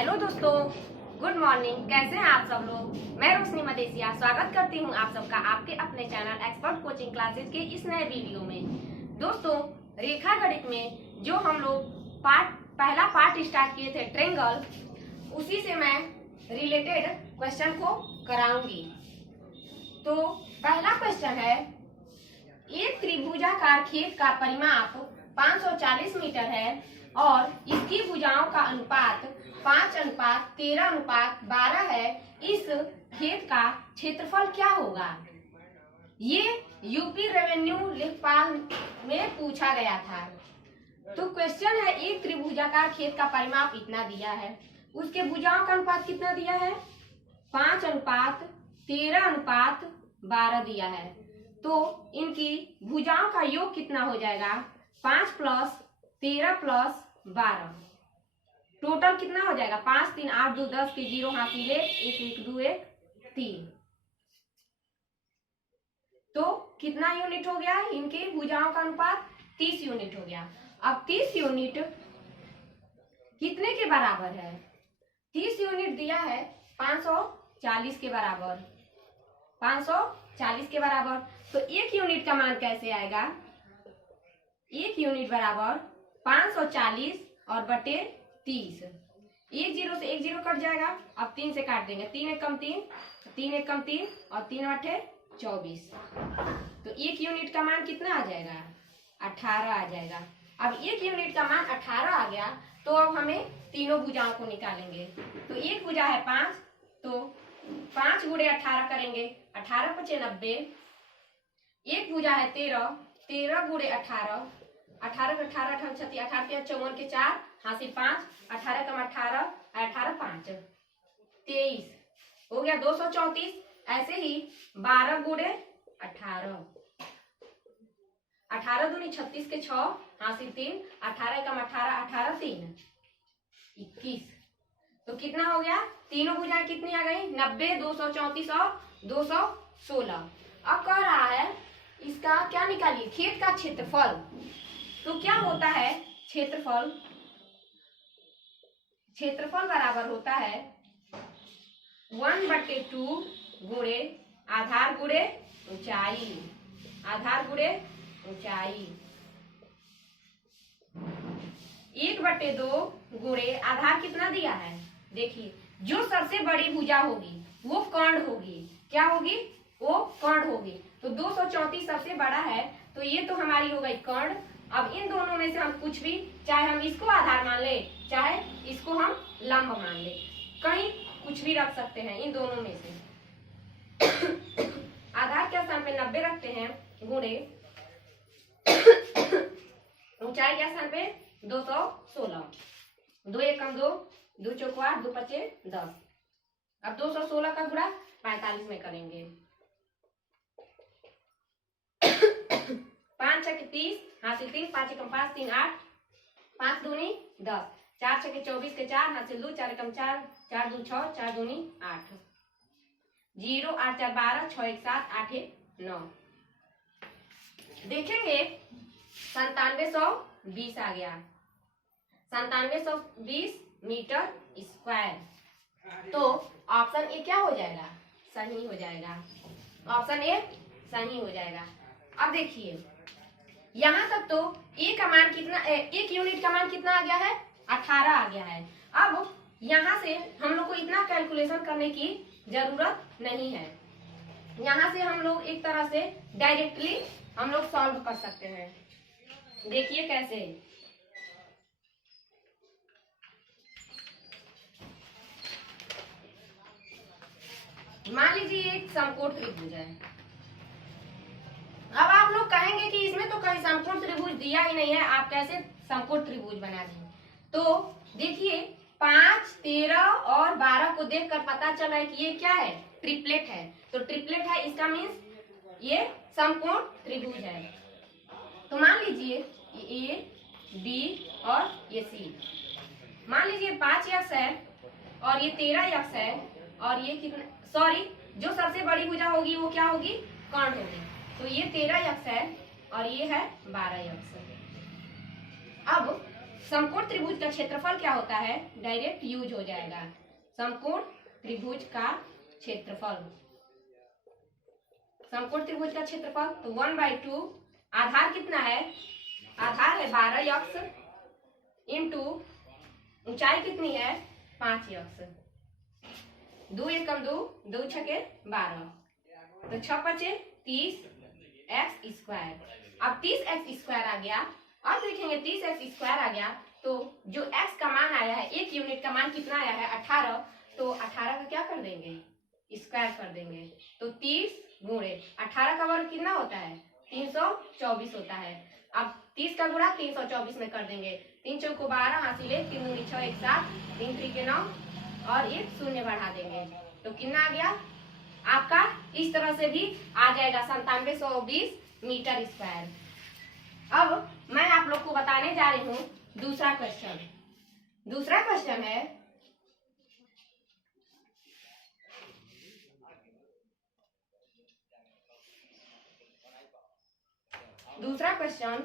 Hello दोस्तों, good morning. कैसे हैं आप सब लोग। मैं रोशनी मदेसिया स्वागत करती हूं आप सबका आपके अपने चैनल एक्सपर्ट कोचिंग क्लासेस के इस नए वीडियो में। दोस्तों, रेखा गणित में जो हम लोग पहला पार्ट स्टार्ट किए थे ट्रायंगल, उसी से मैं रिलेटेड क्वेश्चन को कराऊंगी। तो पहला क्वेश्चन है, एक त्रिभुजाकार खेत का परिमाप 540 मीटर है और इसकी भुजाओं का अनुपात 5:13:12 है। इस खेत का क्षेत्रफल क्या होगा? ये यूपी रेवेन्यू लेखपाल में पूछा गया था। तो क्वेश्चन है, एक त्रिभुजाकार खेत का परिमाप इतना दिया है, उसके भुजाओं का अनुपात कितना दिया है? 5:13:12 दिया है। तो इनकी भुजाओं का योग कितना हो जाएगा? 5 + 13 + 12, टोटल कितना हो जाएगा? 5 3 8 2 10 के 0 हासिल 1 1 2 1 3। तो कितना यूनिट हो गया? इनके भुजाओं का अनुपात 30 यूनिट हो गया। अब 30 यूनिट कितने के बराबर है? 30 यूनिट दिया है 540 के बराबर, 540 के बराबर। तो एक यूनिट का मान कैसे आएगा? एक यूनिट बराबर 540 और बटे 30। एक जीरो से एक जीरो कट जाएगा। अब 3 से काट देंगे, 3 × 3 3 × 3 और 3 × 8 24। तो एक यूनिट का मान कितना आ जाएगा? 18 आ जाएगा। अब एक यूनिट का मान 18 आ गया, तो अब हमें तीनों भुजाओं को निकालेंगे। तो एक भुजा है 5, तो 5 × 18 करेंगे, 18 × 5 = 90। एक भुजा है 13, 13 × 18, 18 × 18 = 36, 18 × 54 के 4 हासिल 5, 18 × 18 18 5 23 हो गया 234। ऐसे ही 12 × 18, 18 दूनी 36 के 6 हासिल 3, 18 × 18 18 3 21। तो कितना हो गया? तीनों भुजाएं कितनी आ गई? 90, 234 और 216। अब कह रहा है इसका क्या निकालिए? खेत का क्षेत्रफल। तो क्या होता है क्षेत्रफल? क्षेत्रफल बराबर होता है 1/2 गुणे आधार गुणे ऊंचाई, आधार गुणे ऊंचाई। 1/2 गुणे आधार कितना दिया है? देखिए, जो सबसे बड़ी भुजा होगी वो कर्ण होगी। क्या होगी? वो कर्ण होगी। तो 234 सबसे बड़ा है, तो ये तो हमारी हो गई कर्ण। अब इन दोनों में से हम कुछ भी, चाहे हम इसको आधार मान ले, चाहे इसको हम लंब मान ले, कहीं कुछ भी रख सकते हैं इन दोनों में से। आधार के स्थान पे 90 रखते हैं, गुणे ऊंचाई के स्थान पे 216। 2 × 1 = 2, 2 × 4 = 8, 2 × 5 = 10। अब 216 का गुणा 45 में करेंगे। 5 × 6 = 30 हासिल 3, 5 × 5 = 3 8, 5 दूनी 10, 4 × 6 = 24 के 4 हासिल 2, 4 × 4 4 2 6, 4 दूनी 8, 0 8 4 12, 6 1 7, 8 1 9। देखेंगे 9720 आ गया, 9720 मीटर स्क्वायर। तो ऑप्शन ए क्या हो जाएगा? सही हो जाएगा। ऑप्शन ए सही हो जाएगा। अब देखिए, यहाँ तक तो ए का मान कितना, एक यूनिट का मान कितना आ गया है? 18 आ गया है। अब यहाँ से हम लोग को इतना कैलकुलेशन करने की जरूरत नहीं है। यहाँ से हम लोग एक तरह से डायरेक्टली हम लोग सॉल्व कर सकते हैं। देखिए कैसे। मान लीजिए एक समकोण त्रिभुज है। अब आप लोग कहेंगे कि इसमें तो कहीं समकोण त्रिभुज दिया ही नहीं है, आप कैसे समकोण त्रिभुज बना देंगे? तो देखिए, 5 13 और 12 को देखकर पता चला है कि ये क्या है? ट्रिपलेट है। तो ट्रिपलेट है, इसका मीन्स ये समकोण त्रिभुज है। तो मान लीजिए ए बी और ये सी। मान लीजिए 5x है और ये 13x है और ये कितना, सॉरी, जो सबसे बड़ी भुजा होगी वो क्या होगी? कर्ण होगी। तो ये 13x है और ये है 12x। अब समकोण त्रिभुज का क्षेत्रफल क्या होता है, डायरेक्ट यूज हो जाएगा। समकोण त्रिभुज का क्षेत्रफल, समकोण त्रिभुज का क्षेत्रफल तो 1/2, आधार कितना है, आधार है 12x इंटू ऊंचाई कितनी है 5x, 2 एकम 2, 2 छके 12, तो 6 पचे 30x²। अब 30x² आ गया, अब देखेंगे 30x² आ गया तो जो x का मान आया है, एक यूनिट का मान कितना आया है 18, तो 18 का क्या कर देंगे, स्क्वायर कर देंगे। तो 30 गुणे 18 का वर्ग कितना होता है 324 होता है। अब 30 का गुणा 324 में कर देंगे, 3 चौको 12 हासिल 3 दूनी 6 1 7 3 3 9 और एक शून्य बढ़ा देंगे तो कितना आ गया आपका, इस तरह से भी आ जाएगा 9720 मीटर स्क्वायर। अब मैं आप लोग को बताने जा रही हूँ दूसरा क्वेश्चन। दूसरा क्वेश्चन है, दूसरा क्वेश्चन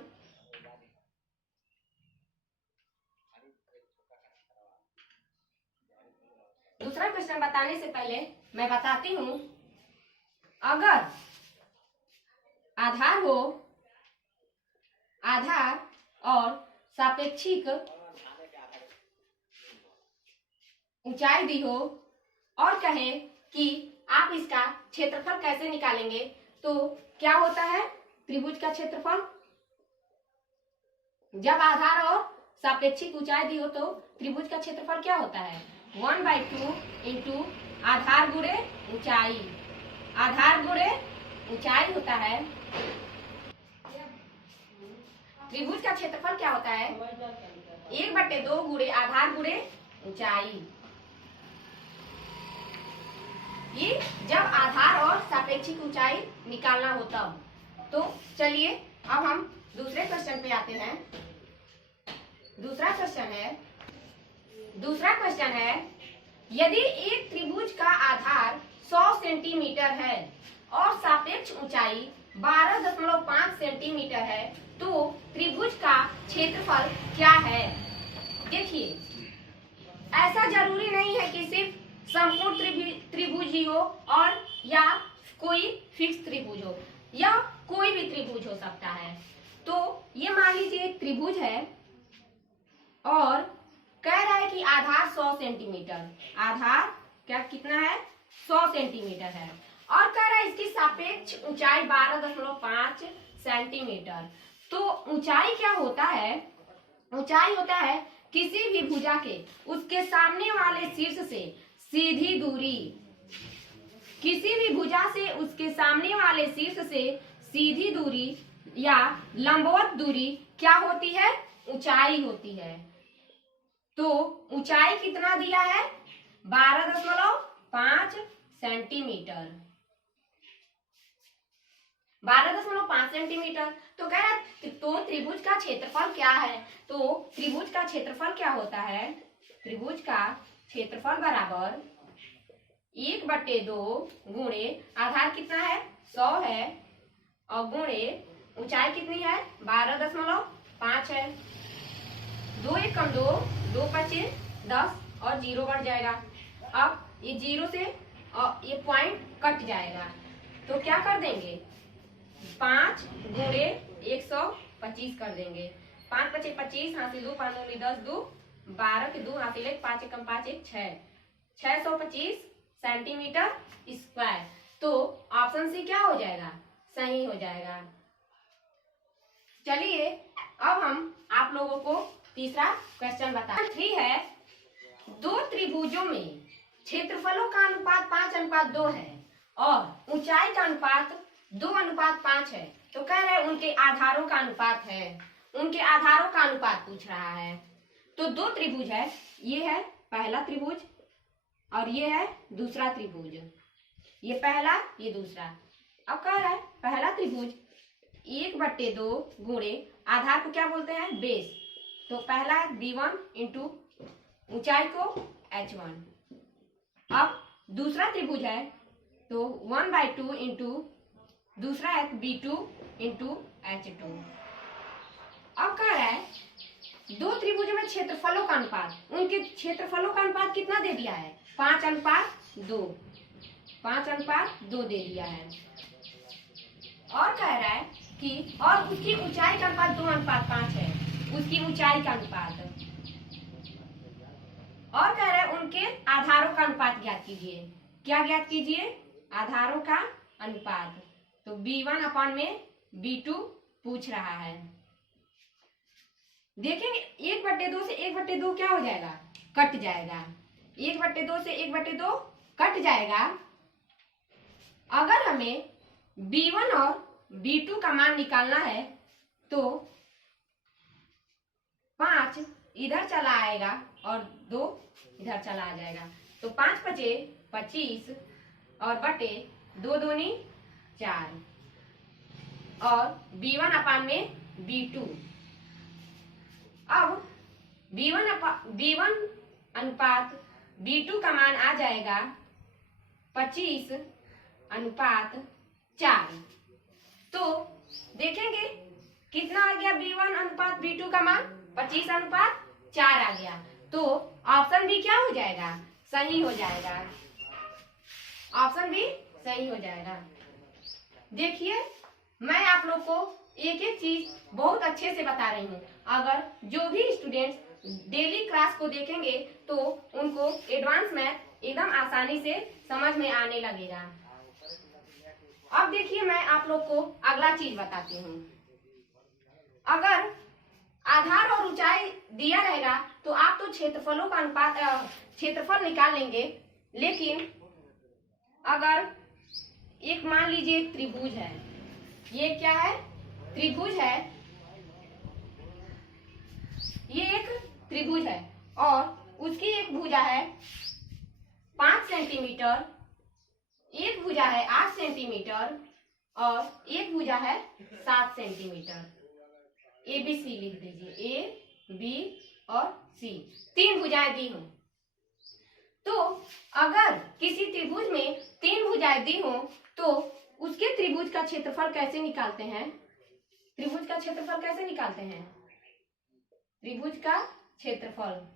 बताने से पहले मैं बताती हूँ, अगर आधार हो, आधार और सापेक्षिक ऊंचाई दी हो और कहे कि आप इसका क्षेत्रफल कैसे निकालेंगे, तो क्या होता है त्रिभुज का क्षेत्रफल, जब आधार और सापेक्षिक ऊंचाई दी हो तो त्रिभुज का क्षेत्रफल क्या होता है 1/2 इंटू आधार गुणे ऊंचाई, आधार गुणे ऊंचाई होता है। त्रिभुज का क्षेत्रफल क्या होता है 1/2 गुणे आधार गुणे ऊंचाई। ये जब आधार और सापेक्षिक ऊंचाई निकालना हो तब। तो चलिए अब हम दूसरे क्वेश्चन पे आते हैं। दूसरा क्वेश्चन है, यदि एक त्रिभुज का आधार 100 सेंटीमीटर है और सापेक्ष ऊंचाई 12.5 सेंटीमीटर है तो त्रिभुज का क्षेत्रफल क्या है। देखिए, ऐसा जरूरी नहीं है कि सिर्फ समकोण त्रिभुज ही हो और या कोई फिक्स त्रिभुज हो, या कोई भी त्रिभुज हो सकता है। तो ये मान लीजिए एक त्रिभुज है और कह रहा है कि आधार 100 सेंटीमीटर, आधार क्या कितना है 100 सेंटीमीटर है और कह रहा है इसकी सापेक्ष ऊंचाई 12.5 सेंटीमीटर। तो ऊंचाई क्या होता है, ऊंचाई होता है किसी भी भुजा के उसके सामने वाले शीर्ष से सीधी दूरी, किसी भी भुजा से उसके सामने वाले शीर्ष से सीधी दूरी या लंबवत दूरी क्या होती है, ऊंचाई होती है। तो ऊंचाई कितना दिया है 12.5 सेंटीमीटर, 12.5 सेंटीमीटर। तो कह रहा तो त्रिभुज का क्षेत्रफल क्या है, तो त्रिभुज का क्षेत्रफल क्या होता है, त्रिभुज का क्षेत्रफल बराबर 1/2 गुणे आधार कितना है 100 है और गुणे ऊंचाई कितनी है 12.5 है, 2 एकम 2, 2 पचे 10 और 0 बढ़ जाएगा। अब ये 0 से और ये पॉइंट कट जाएगा तो क्या कर देंगे 5 गुणे 125 कर देंगे, 5 पचे 25 हासिल 2 5 दूनी 10 2 12 के 2 हासिल 1 5 एकम 5 1 6 625 सेंटीमीटर स्क्वायर। तो ऑप्शन सी क्या हो जाएगा, सही हो जाएगा। चलिए अब हम आप लोगों को तीसरा क्वेश्चन बताएं। 3 है, दो त्रिभुजों में क्षेत्रफलों का अनुपात 5:2 है और ऊंचाई का अनुपात 2:5 है। तो कह रहे हैं उनके आधारों का अनुपात है, उनके आधारों का अनुपात पूछ रहा है। तो दो त्रिभुज है, ये है पहला त्रिभुज और ये है दूसरा त्रिभुज, ये पहला ये दूसरा। अब कह रहा है पहला त्रिभुज 1/2 गुणे आधार को क्या बोलते हैं बेस, तो पहला b1 इंटू ऊंचाई को h1। अब दूसरा त्रिभुज है तो 1/2 इंटू दूसरा है b2 इंटू h2। अब कह रहा है दो त्रिभुजों में क्षेत्रफलों का अनुपात, उनके क्षेत्रफलों का अनुपात कितना दे दिया है? 5:2। 5:2 दे दिया है। और कह रहा है कि और उसकी ऊंचाई का अनुपात 2:5 है, उसकी ऊंचाई का अनुपात। और कह रहा है उनके आधारों का अनुपात ज्ञात कीजिए। क्या ज्ञात कीजिए? आधारों का अनुपात। तो B1 में B2 पूछ रहा है। देखेंगे 1/2 से 1/2 क्या हो जाएगा? कट जाएगा। 1/2 से 1/2 कट जाएगा। अगर हमें B1 और B2 का मान निकालना है तो 5 इधर चला आएगा और 2 इधर चला आ जाएगा। तो 5 × 5 = 25 और बटे 2 दूनी 4 और B1 में B2। अब B1 अनुपात B2 का मान आ जाएगा 25:4। तो देखेंगे कितना आ गया? B1 अनुपात B2 का मान 25:4 आ गया। तो ऑप्शन भी क्या हो जाएगा? सही हो जाएगा। ऑप्शन भी सही हो जाएगा। देखिए मैं आप लोग को एक एक चीज बहुत अच्छे से बता रही हूँ। अगर जो भी स्टूडेंट्स डेली क्लास को देखेंगे तो उनको एडवांस मैथ एकदम आसानी से समझ में आने लगेगा। अब देखिए मैं आप लोग को अगला चीज बताती हूँ। अगर आधार और ऊंचाई दिया रहेगा तो आप तो क्षेत्रफलों का अनुपात क्षेत्रफल निकाल लेंगे, लेकिन अगर एक मान लीजिए एक त्रिभुज है, ये क्या है? त्रिभुज है। ये एक त्रिभुज है और उसकी एक भुजा है 5 सेंटीमीटर, एक भुजा है 8 सेंटीमीटर और एक भुजा है 7 सेंटीमीटर। ABC लिख दीजिए, A, B और C, 3 भुजाएं दी हूं। तो अगर किसी त्रिभुज में 3 भुजाएं दी हो तो उसके त्रिभुज का क्षेत्रफल कैसे निकालते हैं? त्रिभुज का क्षेत्रफल कैसे निकालते हैं? त्रिभुज का क्षेत्रफल।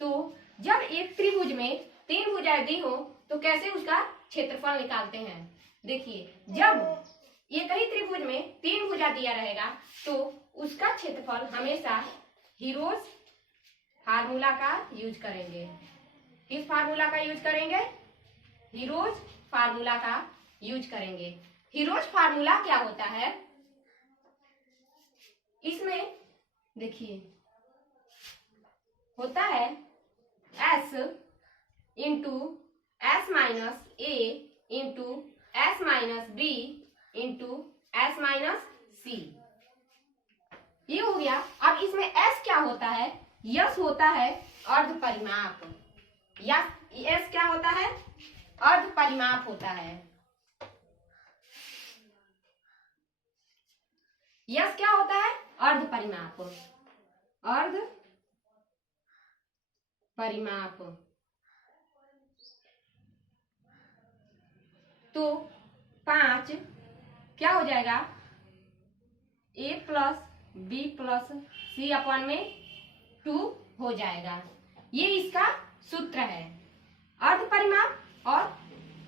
तो जब एक त्रिभुज में 3 भुजाएं दी हो तो कैसे उसका क्षेत्रफल निकालते हैं? देखिए जब एक ही त्रिभुज में 3 भुजा दिया रहेगा तो उसका क्षेत्रफल हमेशा हीरोज फार्मूला का यूज करेंगे। किस फार्मूला का यूज करेंगे? हीरोज फार्मूला का यूज करेंगे। हीरोज फार्मूला क्या होता है? इसमें देखिए होता है S into S minus A into S minus B into S minus C। ये हो गया। अब इसमें S क्या होता है? यस होता है अर्ध परिमाप। यस क्या होता है? अर्ध परिमाप होता है। यस क्या होता है? अर्ध परिमाप। अर्ध परिमाप। तो 5 क्या हो जाएगा? A + B + C में 2 हो जाएगा। ये इसका सूत्र है। अर्ध परिमाप और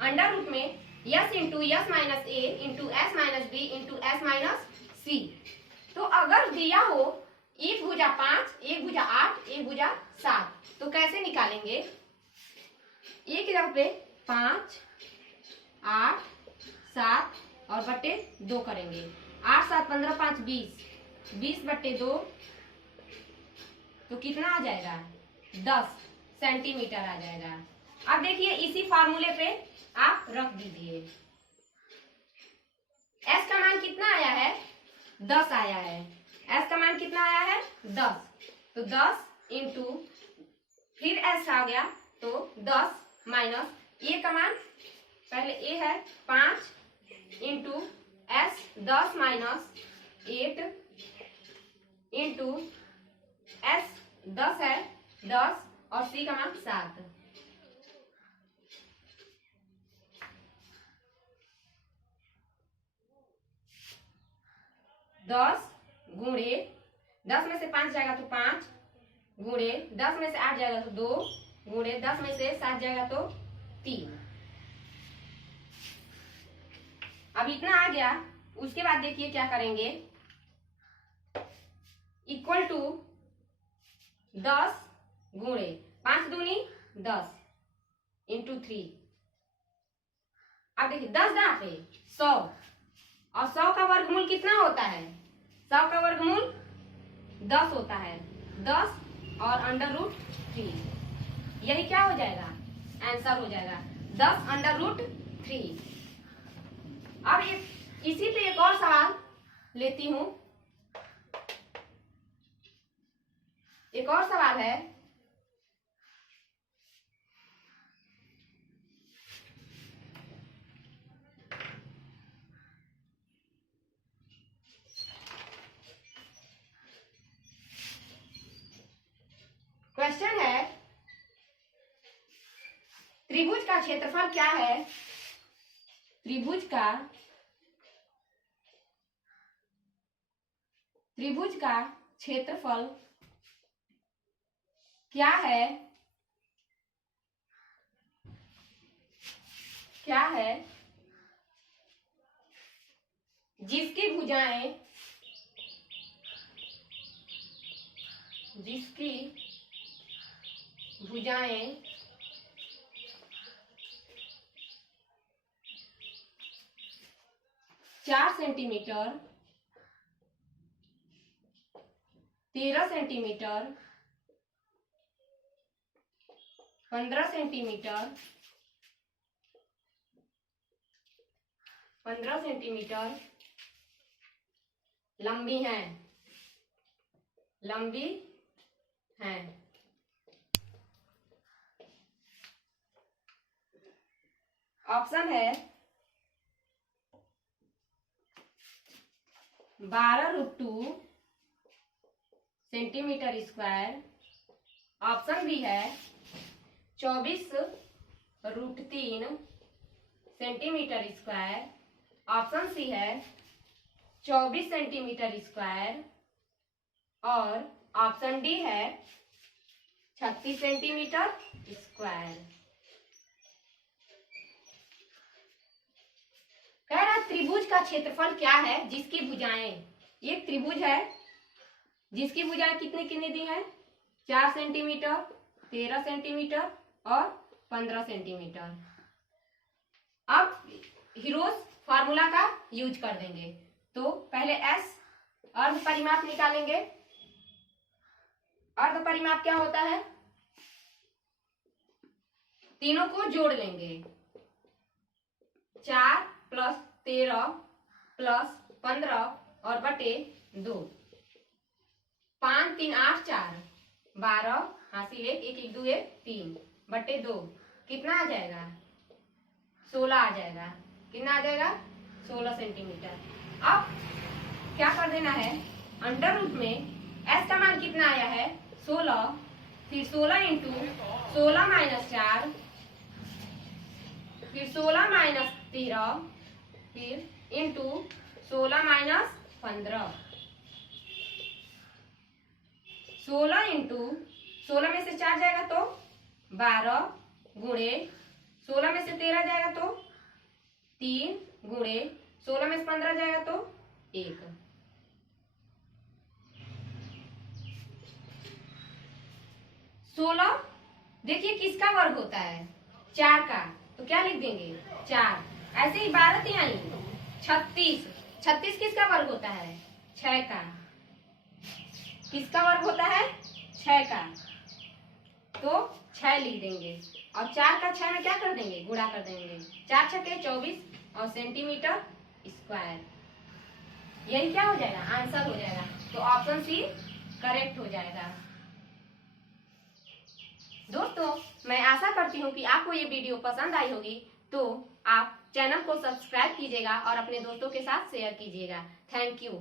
अंडर रूट में S into S minus A into S minus B into S minus C। तो अगर दिया हो एक भुजा 5, एक भुजा 8, एक भुजा 7, तो कैसे निकालेंगे? एक की जगह पे 5, 8, 7 और बटे 2 करेंगे। 8, 7, 15, 5, 20, 20 बटे 2 तो कितना आ जाएगा? 10 सेंटीमीटर आ जाएगा। अब देखिए इसी फार्मूले पे आप रख दीजिए। S का मान कितना आया है? 10 आया है। S का मान कितना आया है? 10। तो 10 इंटू फिर S आ गया तो 10 माइनस A का मान, पहले A है 5 into S 10 minus 8 into S 10 है 10 और C का मान 7। 10 गुणे 10 में से 5 जाएगा तो 5 गुणे 10 में से 8 जाएगा तो 2 गुणे 10 में से 7 जाएगा तो 3। अब इतना आ गया। उसके बाद देखिए क्या करेंगे, इक्वल टू 10 गुणे 5 दूनी 10 इंटू 3। अब देखिए 10 दांत पे 100 और 100 का वर्गमूल कितना होता है? 100 का वर्गमूल 10 होता है। 10 और अंडर रूट 3, यही क्या हो जाएगा? आंसर हो जाएगा 10 अंडर रूट 3। अब इसी पे एक और सवाल लेती हूं। एक और सवाल है, क्वेश्चन है त्रिभुज का क्षेत्रफल क्या है? त्रिभुज का क्षेत्रफल क्या है? जिसकी भुजाएं 4 सेंटीमीटर, 13 सेंटीमीटर, 15 सेंटीमीटर, 15 सेंटीमीटर लंबी हैं। ऑप्शन है 12√2 सेंटीमीटर स्क्वायर। ऑप्शन बी है 24√3 सेंटीमीटर स्क्वायर। ऑप्शन सी है 24 सेंटीमीटर स्क्वायर और ऑप्शन डी है 36 सेंटीमीटर स्क्वायर। कह रहा त्रिभुज का क्षेत्रफल क्या है जिसकी भुजाएं, ये त्रिभुज है जिसकी भुजाएं कितनी कितनी दी हैं? 4 सेंटीमीटर, 13 सेंटीमीटर और 15 सेंटीमीटर। अब हीरोज फार्मूला का यूज कर देंगे। तो पहले एस अर्ध परिमाप निकालेंगे। अर्ध परिमाप क्या होता है? तीनों को जोड़ लेंगे। 4 + 13 + 15 और बटे 2। 5 3 8 4 12 हासिल 1 1 1 2 1 3 बटे 2 कितना आ जाएगा? 16 आ जाएगा। कितना आ जाएगा? 16 सेंटीमीटर। अब क्या कर देना है, अंडर रूट में एस का मान कितना आया है? 16, फिर 16 इंटू 16 - 4, फिर 16 - 13, फिर इंटू 16 - 15। 16 इंटू 16 में से 4 जाएगा तो 12 गुणे 16 में से 13 जाएगा तो 3 गुणे 16 में से 15 जाएगा तो 1। 16 देखिए किसका वर्ग होता है? 4 का, तो क्या लिख देंगे? 4। ऐसे ही 12 तिहाई 36, 36 किसका वर्ग होता है? 6 का। किसका वर्ग होता है? 6 का, तो 6 लिख देंगे। और 4 का 6 में क्या कर देंगे? गुणा कर देंगे। 4 छक्के 24 और सेंटीमीटर स्क्वायर। यही क्या हो जाएगा? आंसर हो जाएगा। तो ऑप्शन सी करेक्ट हो जाएगा। दोस्तों मैं आशा करती हूँ कि आपको ये वीडियो पसंद आई होगी, तो आप चैनल को सब्सक्राइब कीजिएगा और अपने दोस्तों के साथ शेयर कीजिएगा। Thank you.